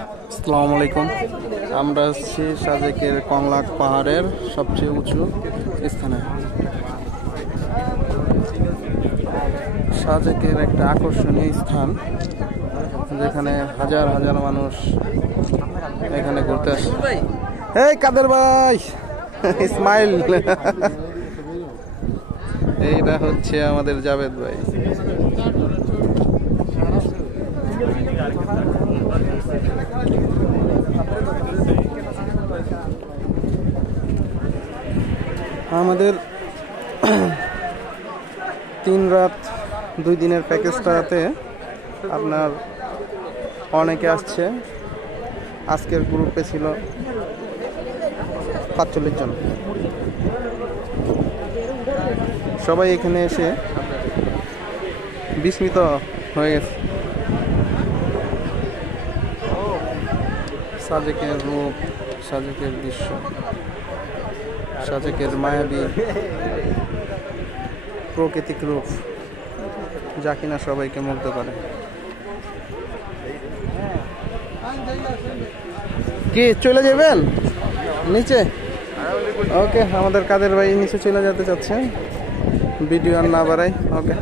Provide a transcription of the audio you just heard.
আসসালামু আলাইকুম। আমরা আছি সাজেকের কংলাক পাহাড়ের সবচেয়ে উঁচু স্থানে। সাজেকের একটা আকর্ষণীয় স্থান, যেখানে হাজার হাজার মানুষ এখানে ঘুরতে আসে। এই কাদের ভাই, স্মাইল। এইটা হচ্ছে আমাদের জাভেদ ভাই। আমাদের 3 রাত 2 দিনের প্যাকেজটাতে আপনার অনেকে আসছে। আজকের গ্রুপে ছিল 45 জন। সবাই এখানে এসে বিস্মিত হয়ে গেছে। সাজেকের রূপ, সাজেকের দৃশ্য, সাজেকের মায়াবী প্রাকৃতিক রূপ, যা কিনা সবাইকে মুগ্ধ করে। কি চলে যাবেন নিচে? ওকে, আমাদের কাদের ভাই নিচে চলে যেতে চাচ্ছেন। ভিডিও আর না বাড়াই। ওকে।